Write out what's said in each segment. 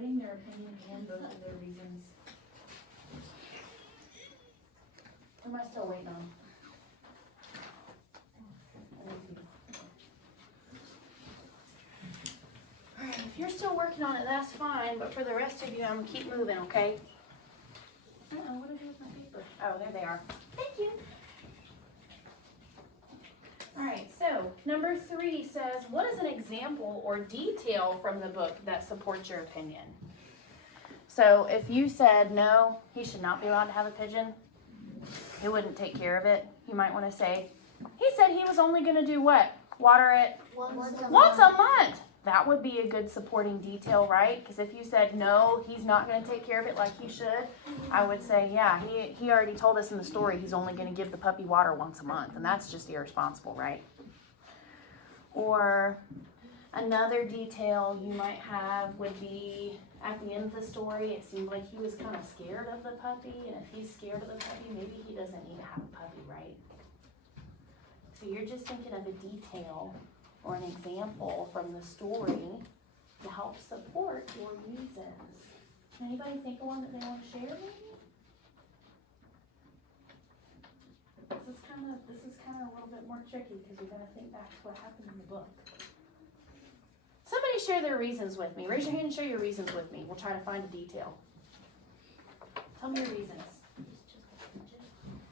writing their opinion and both of their reasons. Who am I still waiting on? Alright, if you're still working on it, that's fine, but for the rest of you, I'm gonna keep moving, okay? Uh-oh, what did I do with my paper? Oh, there they are. Thank you. Alright, so number 3 says, what is an example or detail from the book that supports your opinion? So if you said, no, he should not be allowed to have a pigeon, he wouldn't take care of it, you might want to say, he said he was only going to do what? Water it once a month. That would be a good supporting detail, right? Because if you said, no, he's not going to take care of it like he should, I would say, yeah, he already told us in the story he's only going to give the puppy water once a month, and that's just irresponsible, right? Or another detail you might have would be, at the end of the story, it seemed like he was kind of scared of the puppy, and if he's scared of the puppy, maybe he doesn't need to have a puppy, right? So you're just thinking of a detail or an example from the story to help support your reasons. Can anybody think of one that they want to share maybe? This is kind of a little bit more tricky because you're going to think back to what happened in the book. Somebody share their reasons with me. Raise your hand and share your reasons with me. We'll try to find a detail. Tell me your reasons.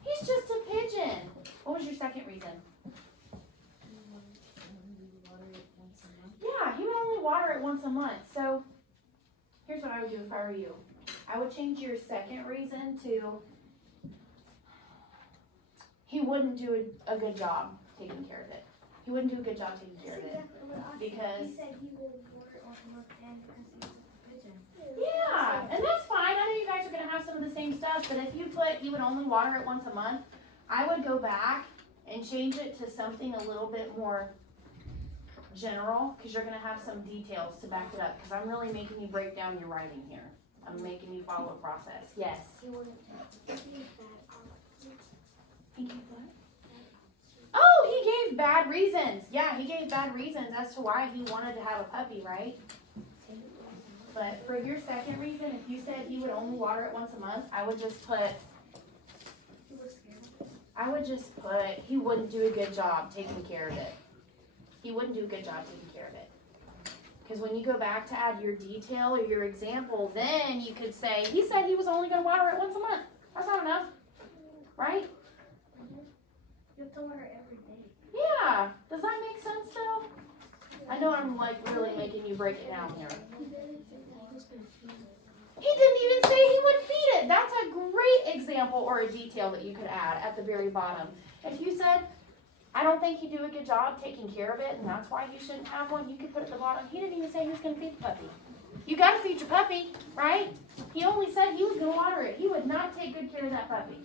He's just a pigeon. What was your second reason? Yeah, he would only water it once a month. So here's what I would do if I were you. I would change your second reason to he wouldn't do a good job taking care of it. He wouldn't do a good job taking care of it. Because he said he would water it once a month and because he's a pigeon. Yeah, and that's fine. I know you guys are going to have some of the same stuff, but if you put he would only water it once a month, I would go back and change it to something a little bit more general because you're going to have some details to back it up because I'm really making you break down your writing here. I'm making you follow a process. Yes? He wouldn't He gave what? Oh, he gave bad reasons. Yeah, he gave bad reasons as to why he wanted to have a puppy, right? But for your second reason, if you said he would only water it once a month, I would just put he wouldn't do a good job taking care of it. He wouldn't do a good job taking care of it. Because when you go back to add your detail or your example, then you could say, he said he was only going to water it once a month. That's not enough, right? You have to water every day. Yeah. Does that make sense though? I know I'm like really making you break it down here. He didn't even say he would feed it. That's a great example or a detail that you could add at the very bottom. If you said, I don't think he'd do a good job taking care of it, and that's why you shouldn't have one, you could put at the bottom, he didn't even say he was going to feed the puppy. You got to feed your puppy, right? He only said he was going to water it. He would not take good care of that puppy.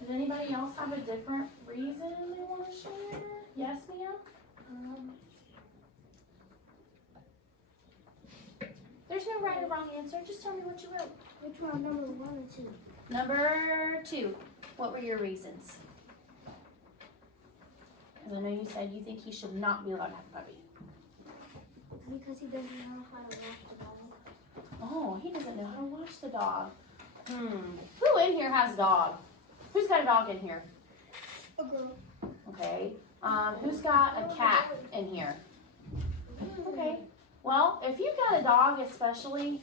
Does anybody else have a different reason they want to share? Yes, ma'am? There's no right or wrong answer. Just tell me what you wrote. Which one? Number 1 or 2? Number 2. What were your reasons? Because I know you said you think he should not be allowed to have a puppy. Because he doesn't know how to wash the dog. Oh, he doesn't know how to wash the dog. Who in here has a dog? Who's got a dog in here? A girl. Okay. Who's got a cat in here? Okay. Well, if you've got a dog especially,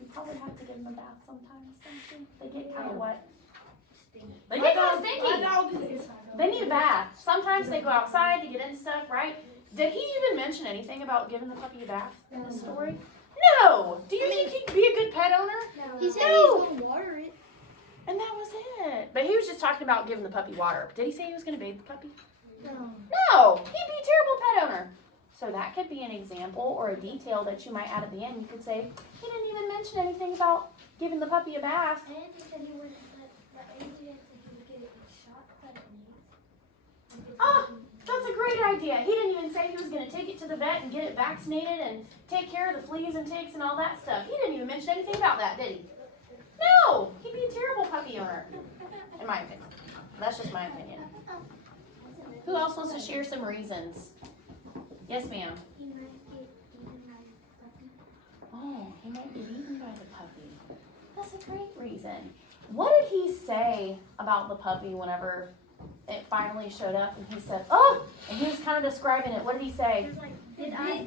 you probably have to give them a bath sometimes, don't you? They get kind of wet. They get kind of stinky. They need a bath. Sometimes they go outside to get into stuff, right? Did he even mention anything about giving the puppy a bath in the story? No! Do you think he'd be a good pet owner? No. He said he was going to water it. And that was it. But he was just talking about giving the puppy water. Did he say he was going to bathe the puppy? No. No! He'd be a terrible pet owner. So that could be an example or a detail that you might add at the end. You could say, he didn't even mention anything about giving the puppy a bath. And he said he would get a shot cut in Ah, that's a great idea. He didn't even say he was going to take it to the vet and get it vaccinated and take care of the fleas and ticks and all that stuff. He didn't even mention anything about that, did he? No! He'd be a terrible puppy owner, in my opinion. That's just my opinion. Who else wants to share some reasons? Yes, ma'am. He might get eaten Oh, he might be eaten by the puppy. That's a great reason. What did he say about the puppy whenever it finally showed up and he said, oh, and he was kind of describing it. What did he say? Did I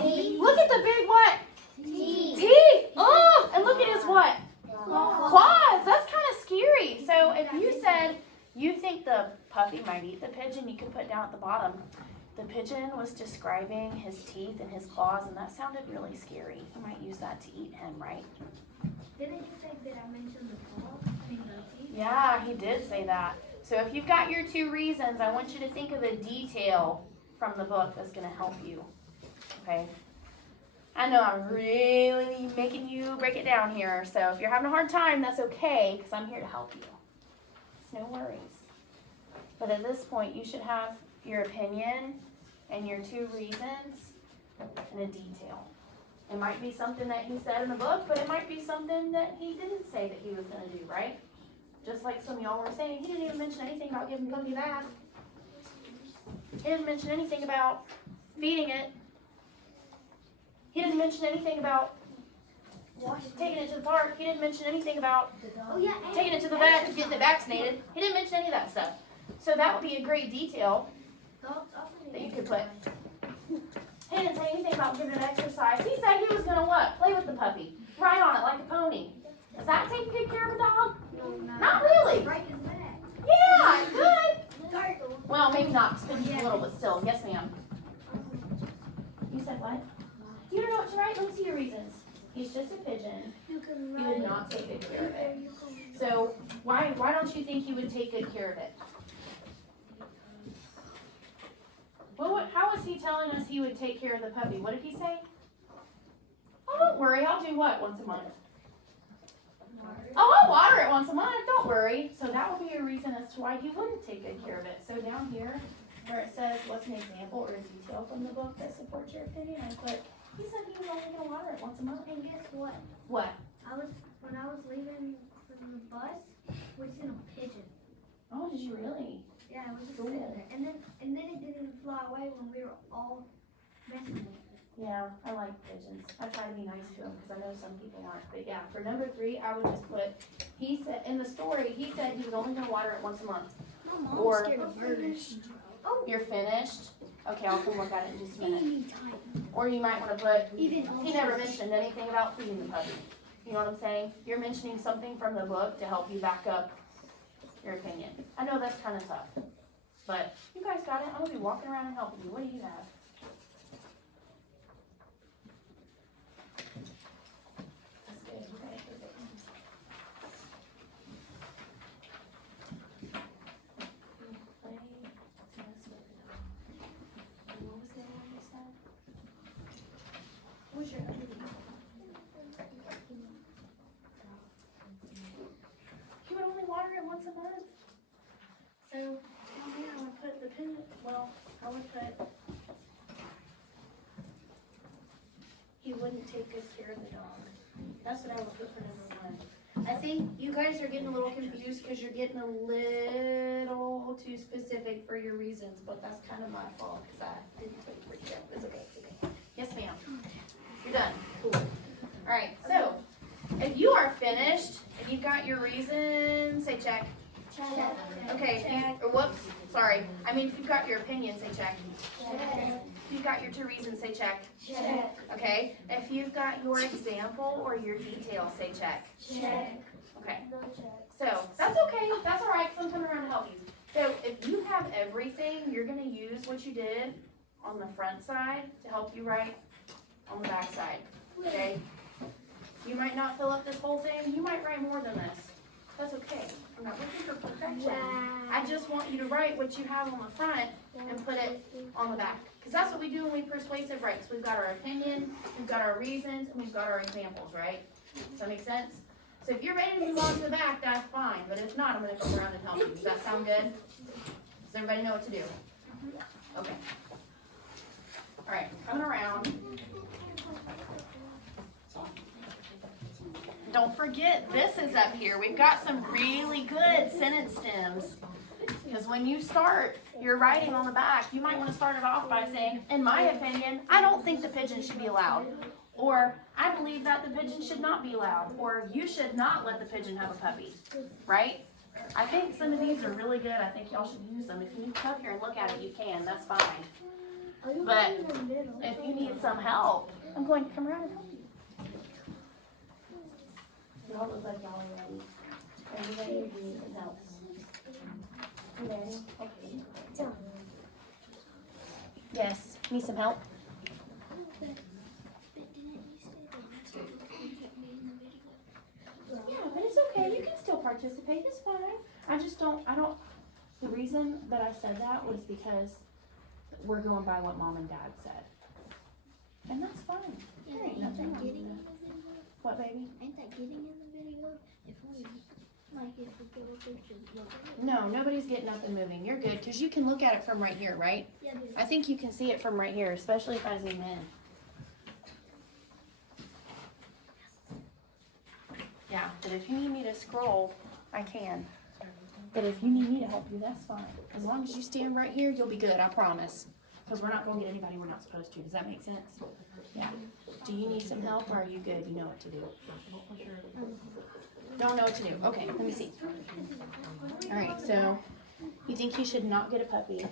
teeth? Look at the big what? Teeth. Teeth. Oh, and look at his what? Claws. That's kind of scary. So if you said you think the puppy might eat the pigeon, you could put down at the bottom, the pigeon was describing his teeth and his claws, and that sounded really scary. He might use that to eat him, right? Didn't you say that I mentioned the claw? I mean the teeth? Yeah, he did say that. So if you've got your 2 reasons, I want you to think of a detail from the book that's going to help you. Okay? I know I'm really making you break it down here, so if you're having a hard time, that's okay, because I'm here to help you. It's no worries. But at this point, you should have your opinion and your 2 reasons and a detail. It might be something that he said in the book, but it might be something that he didn't say that he was going to do, right? Just like some of y'all were saying, he didn't even mention anything about giving puppy a bath. He didn't mention anything about feeding it. He didn't mention anything about taking it to the park. He didn't mention anything about taking it to the vet and getting it vaccinated. He didn't mention any of that stuff. So that would be a great detail that you could put. He didn't say anything about giving it exercise. He said he was going to what? Play with the puppy. Ride on it like a pony. Is that taking good care of a dog? Not really. Break his back. Yeah, good. Well, maybe not. It's been a little, but still. Yes, ma'am. You said what? You don't know what to write? Let me see your reasons. He's just a pigeon. You can He would not take good care of it. So why don't you think he would take good care of it? Well, how was he telling us he would take care of the puppy? What did he say? Oh, don't worry. I'll do what once a month? Oh, I'll water it once a month. Don't worry. So that would be a reason as to why he wouldn't take good care of it. So down here, where it says what's an example or a detail from the book that supports your opinion, I put, he said he was only going to water it once a month. And guess what? What? When I was leaving from the bus, we seen a pigeon. Oh, did you really? Yeah, it was just Cool. sitting there. And then it didn't even fly away when we were all messing with it. Yeah, I like pigeons. I try to be nice to them because I know some people aren't. But yeah, for number 3, I would just put, he said, in the story, he said he was only going to water it once a month. My mom's Or- scared of birds. You're finished? Okay, I'll come look at it in just a minute. Anytime. Or you might want to put, Even he never mentioned anything about feeding the puppy. You know what I'm saying? You're mentioning something from the book to help you back up your opinion. I know that's kind of tough. But you guys got it. I'm going to be walking around and helping you. What do you have? That's good. Okay. What was the one you said? What's your other He would only water it once a month. So down here I would put the pin. Well, I would put. He wouldn't take good care of the dog. That's what I would put for number 1. I think you guys are getting a little confused because you're getting a little too specific for your reasons, but that's kind of my fault because I didn't take pretty good. It's okay, it's okay. Yes, ma'am. You're done. Cool. All right. So if you are finished and you've got your reasons, say check. Check. Okay. If you, or whoops. Sorry. I mean, if you've got your opinion, say check. Check. If you've got your 2 reasons, say check. Check. Okay. If you've got your example or your detail, say check. Check. Okay. No check. So that's okay. That's all right because I'm coming around to help you. So if you have everything, you're going to use what you did on the front side to help you write on the back side. Okay? You might not fill up this whole thing. You might write more than this. That's okay. I'm not looking for perfection. I just want you to write what you have on the front and put it on the back. Because that's what we do when we persuasive write. So we've got our opinion, we've got our reasons, and we've got our examples, right? Does that make sense? So if you're ready to move on to the back, that's fine. But if not, I'm going to come around and help you. Does that sound good? Does everybody know what to do? Okay. All right, coming around. Don't forget, this is up here. We've got some really good sentence stems. Because when you start your writing on the back, you might want to start it off by saying, in my opinion, I don't think the pigeon should be allowed. Or, I believe that the pigeon should not be allowed, or you should not let the pigeon have a puppy, right? I think some of these are really good. I think y'all should use them. If you need to come here and look at it, you can. That's fine. But if you need some help, I'm going to come around and help you. Y'all look like y'all are ready. Are you ready or do you need some help? You ready? Okay. Yes. Need some help? Yeah, but it's okay. You can still participate. It's fine. The reason that I said that was because we're going by what Mom and Dad said. And that's fine. There ain't nothing wrong with that. What, baby? Ain't that getting in the video? If we get a picture, No, nobody's getting up and moving. You're good, because you can look at it from right here, right? yeah, dude. I think you can see it from right here, especially if I zoom in. Yeah, but if you need me to scroll, I can. But if you need me to help you, that's fine. As long as you stand right here, you'll be good, I promise. Because we're not going to get anybody we're not supposed to. Does that make sense? Yeah. Do you need some help, or are you good? You know what to do. Don't know what to do. Okay, let me see. All right, so you think he should not get a puppy.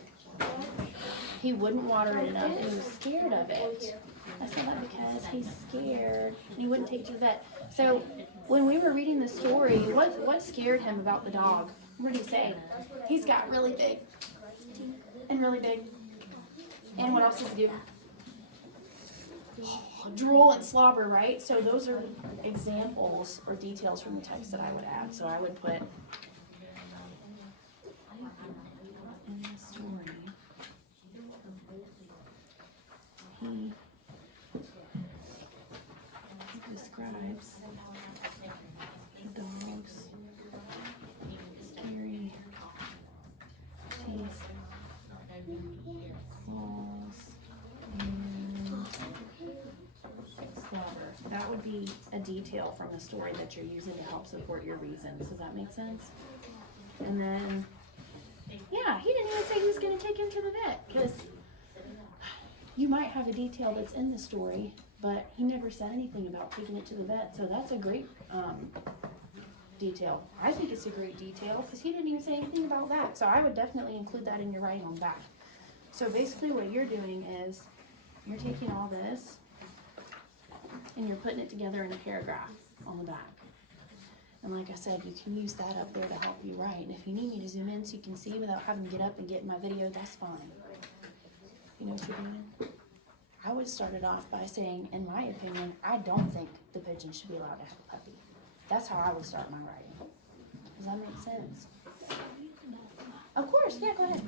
He wouldn't water it enough, and he was scared of it. I said that because he's scared, and he wouldn't take it to the vet. So when we were reading the story, what scared him about the dog? What did he say? He's got really big and really big. And what else does he do? Drool and slobber, right? So those are examples or details from the text that I would add. So I would put in the story, he describes the dog's scary teeth, claws, and slobber. That would be a detail from the story that you're using to help support your reasons. Does that make sense? And then, yeah, he didn't even say he was going to take him to the vet, because you might have a detail that's in the story, but he never said anything about taking it to the vet. So that's a great detail. I think it's a great detail because he didn't even say anything about that. So I would definitely include that in your writing on the back. So basically what you're doing is you're taking all this and you're putting it together in a paragraph on the back. And like I said, you can use that up there to help you write. And if you need me to zoom in so you can see without having to get up and get in my video, that's fine. You know what you're doing? I would start it off by saying, in my opinion, I don't think the pigeon should be allowed to have a puppy. That's how I would start my writing. Does that make sense? Of course, yeah, go ahead.